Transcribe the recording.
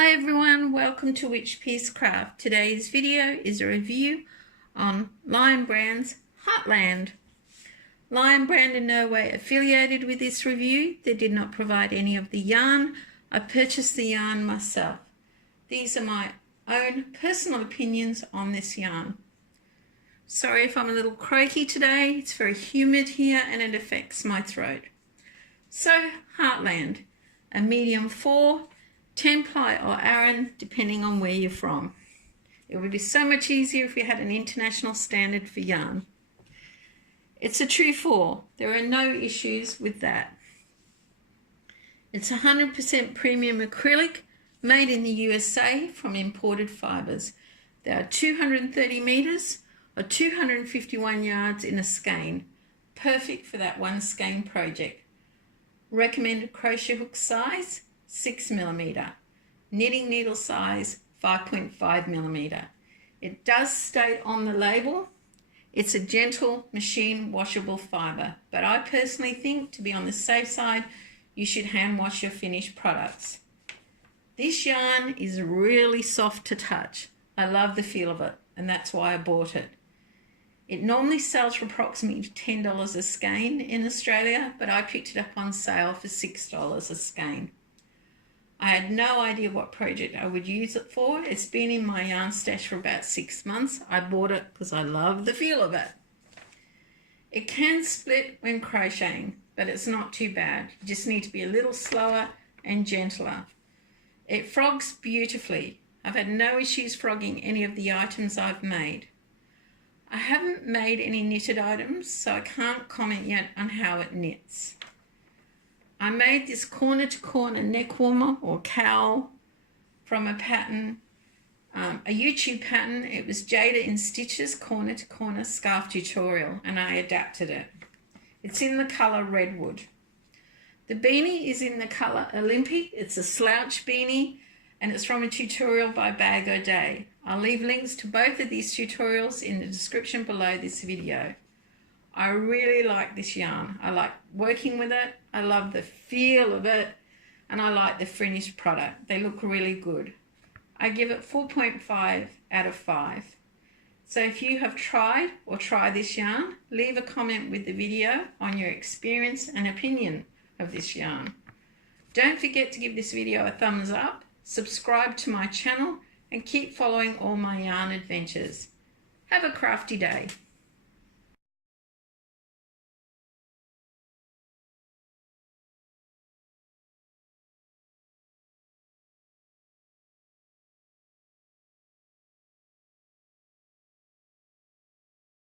Hi everyone, welcome to Witch Piece Craft. Today's video is a review on Lion Brand's Heartland. Lion Brand in no way affiliated with this review. They did not provide any of the yarn. I purchased the yarn myself. These are my own personal opinions on this yarn. Sorry if I'm a little croaky today. It's very humid here and it affects my throat. So Heartland, a medium 4, 10 ply or Aran, depending on where you're from. It would be so much easier if we had an international standard for yarn. It's a true 4. There are no issues with that. It's 100% premium acrylic, made in the USA from imported fibers. There are 230 meters or 251 yards in a skein. Perfect for that one skein project. Recommended crochet hook size, 6mm. Knitting needle size, 5.5mm. It does state on the label, it's a gentle machine washable fiber, but I personally think to be on the safe side, you should hand wash your finished products. This yarn is really soft to touch. I love the feel of it, and that's why I bought it. It normally sells for approximately $10 a skein in Australia, but I picked it up on sale for $6 a skein. I had no idea what project I would use it for. It's been in my yarn stash for about 6 months. I bought it because I love the feel of it. It can split when crocheting, but it's not too bad. You just need to be a little slower and gentler. It frogs beautifully. I've had no issues frogging any of the items I've made. I haven't made any knitted items, so I can't comment yet on how it knits. I made this corner-to-corner neck warmer or cowl from a pattern, a YouTube pattern. It was Jada in Stitches corner-to-corner scarf tutorial, and I adapted it. It's in the colour Redwood. The beanie is in the colour Olympic. It's a slouch beanie, and it's from a tutorial by Bag O' Day. I'll leave links to both of these tutorials in the description below this video. I really like this yarn. I like working with it. I love the feel of it, and I like the finished product. They look really good. I give it 4.5 out of 5. So if you have tried or try this yarn, leave a comment with the video on your experience and opinion of this yarn. Don't forget to give this video a thumbs up, subscribe to my channel, and keep following all my yarn adventures. Have a crafty day.